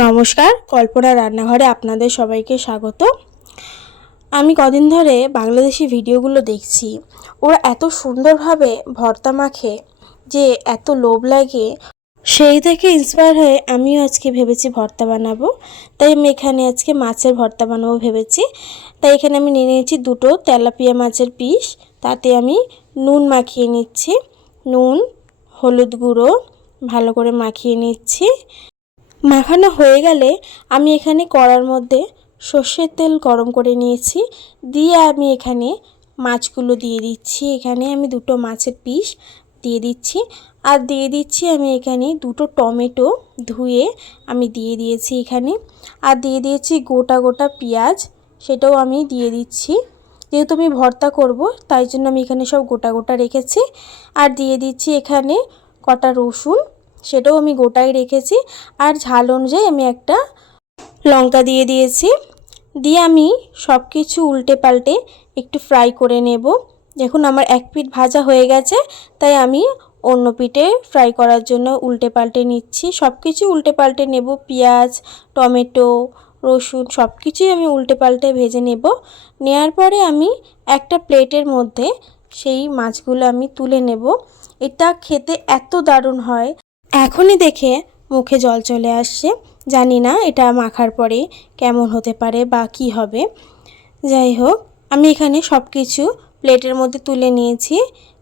নমস্কার, কল্পনা রান্নাঘরে আপনাদের সবাইকে স্বাগত। আমি কদিন ধরে বাংলাদেশি ভিডিওগুলো দেখছি। ওরা এত সুন্দরভাবে ভর্তা মাখে যে এত লোভ লাগে। সেই থেকে ইন্সপায়ার হয়ে আমিও আজকে ভেবেছি ভর্তা বানাবো। তাই আমি এখানে আজকে মাছের ভর্তা বানাবো ভেবেছি। তাই এখানে আমি নিয়ে নিয়েছি দুটো তেলাপিয়া মাছের পিস। তাতে আমি নুন মাখিয়ে নিচ্ছি। নুন, হলুদ গুঁড়ো ভালো করে মাখিয়ে নিচ্ছি। মাখানো হয়ে গেলে আমি এখানে কড়ার মধ্যে সর্ষের তেল গরম করে নিয়েছি। দিয়ে আমি এখানে মাছগুলো দিয়ে দিচ্ছি। এখানে আমি দুটো মাছের পিস দিয়ে দিচ্ছি। আর দিয়ে দিচ্ছি আমি এখানে দুটো টমেটো ধুয়ে আমি দিয়ে দিয়েছি এখানে। আর দিয়ে দিয়েছি গোটা গোটা পেঁয়াজ, সেটাও আমি দিয়ে দিচ্ছি। যেহেতু আমি ভর্তা করব তাই জন্য আমি এখানে সব গোটা গোটা রেখেছি। আর দিয়ে দিচ্ছি এখানে কটা রসুন, সেটাও আমি গোটাই রেখেছি। আর ঝাল অনুযায়ী আমি একটা লঙ্কা দিয়ে দিয়েছি। দিয়ে আমি সব কিছু উল্টে পাল্টে একটু ফ্রাই করে নেব। দেখুন আমার এক পিঠ ভাজা হয়ে গেছে, তাই আমি অন্য পিঠে ফ্রাই করার জন্য উল্টে পাল্টে নিচ্ছি। সব কিছু উল্টে পাল্টে নেব, পেঁয়াজ, টমেটো, রসুন সব কিছুই আমি উল্টে পাল্টে ভেজে নেব। নেওয়ার পরে আমি একটা প্লেটের মধ্যে সেই মাছগুলো আমি তুলে নেব। এটা খেতে এত দারুণ হয়, এখনই দেখে মুখে জল চলে আসছে। জানি না এটা মাখার পরে কেমন হতে পারে বা কী হবে। যাই হোক, আমি এখানে সব কিছু প্লেটের মধ্যে তুলে নিয়েছি।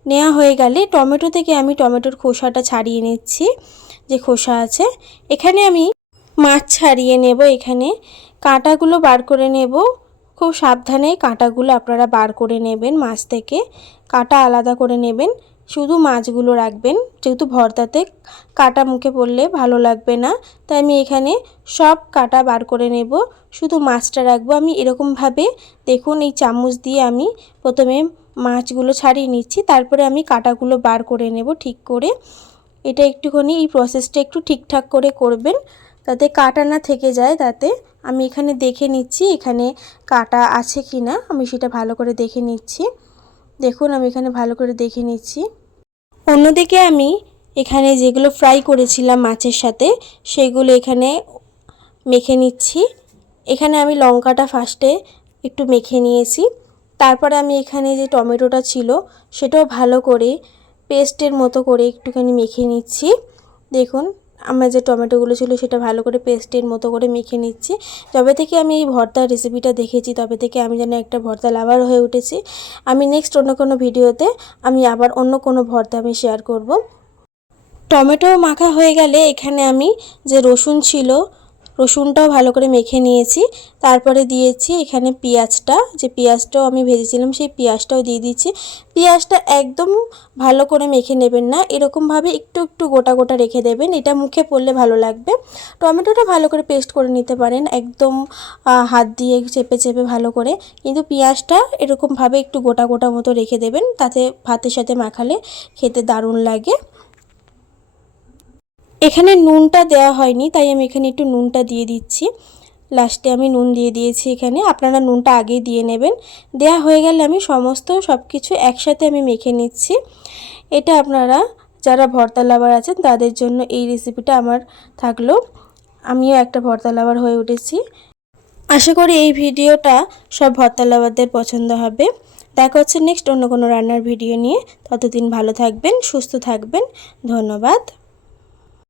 নেওয়া হয়ে গেলে টমেটো থেকে আমি টমেটোর খোসাটা ছাড়িয়ে নিচ্ছি, যে খোসা আছে। এখানে আমি মাছ ছাড়িয়ে নেব। এখানে কাঁটাগুলো বার করে নেব। খুব সাবধানে কাঁটাগুলো আপনারা বার করে নেবেন, মাছ থেকে কাঁটা আলাদা করে নেবেন। শুধু মাছগুলো রাখবেন, যেহেতু ভর্তাতে কাঁটা মুখে পড়লে ভালো লাগবে না। তাই আমি এখানে সব কাঁটা বার করে নেব, শুধু মাছটা রাখবো। আমি এরকমভাবে দেখুন এই চামচ দিয়ে আমি প্রথমে মাছগুলো ছাড়িয়ে নিচ্ছি, তারপরে আমি কাঁটাগুলো বার করে নেব ঠিক করে। এটা একটুখানি এই প্রসেসটা একটু ঠিকঠাক করে করবেন, তাতে কাঁটা না থেকে যায়। তাতে আমি এখানে দেখে নিচ্ছি এখানে কাঁটা আছে কি না, আমি সেটা ভালো করে দেখে নিচ্ছি। দেখুন আমি এখানে ভালো করে দেখে নিচ্ছি। অন্যদিকে আমি এখানে যেগুলো ফ্রাই করেছিলাম মাছের সাথে, সেগুলো এখানে মেখে নিচ্ছি। এখানে আমি লঙ্কাটা ফার্স্টে একটু মেখে নিয়েছি। তারপরে আমি এখানে যে টমেটোটা ছিল সেটাও ভালো করে পেস্টের মতো করে একটুখানি মেখে নিচ্ছি। দেখুন আমার যে টমেটোগুলো ছিল সেটা ভালো করে পেস্টের মতো করে মেখে নিচ্ছি। যবে থেকে আমি এই ভর্তার রেসিপিটা দেখেছি তবে থেকে আমি যেন একটা ভর্তা লাভার হয়ে উঠেছি। আমি নেক্সট অন্য কোনো ভিডিওতে আমি আবার অন্য কোনো ভর্তা আমি শেয়ার করব। টমেটো মাখা হয়ে গেলে এখানে আমি যে রসুন ছিল, রসুনটাও ভালো করে মেখে নিয়েছি। তারপরে দিয়েছি এখানে পেঁয়াজটা, যে পেঁয়াজটাও আমি ভেজেছিলাম সেই পেঁয়াজটাও দিয়ে দিচ্ছি। পেঁয়াজটা একদম ভালো করে মেখে নেবেন না, এরকমভাবে একটু একটু গোটা গোটা রেখে দেবেন, এটা মুখে পড়লে ভালো লাগবে। টমেটোটা ভালো করে পেস্ট করে নিতে পারেন, একদম হাত দিয়ে চেপে চেপে ভালো করে, কিন্তু পেঁয়াজটা এরকমভাবে একটু গোটা গোটা মতো রেখে দেবেন, তাতে ভাতের সাথে মাখালে খেতে দারুণ লাগে। এখানে নুনটা দেওয়া হয়নি, তাই আমি এখানে একটু নুনটা দিয়ে দিচ্ছি। লাস্টে আমি নুন দিয়ে দিয়েছি এখানে, আপনারা নুনটা আগেই দিয়ে নেবেন। দেয়া হয়ে গেলে আমি সমস্ত সব কিছু একসাথে আমি মেখে নিচ্ছি। এটা আপনারা যারা ভর্তা লাভার আছেন তাদের জন্য এই রেসিপিটা আমার থাকলো। আমিও একটা ভর্তা লাভার হয়ে উঠেছি। আশা করি এই ভিডিওটা সব ভর্তা লাভারদের পছন্দ হবে। দেখা হচ্ছে নেক্সট অন্য কোনো রান্নার ভিডিও নিয়ে। ততদিন ভালো থাকবেন, সুস্থ থাকবেন। ধন্যবাদ।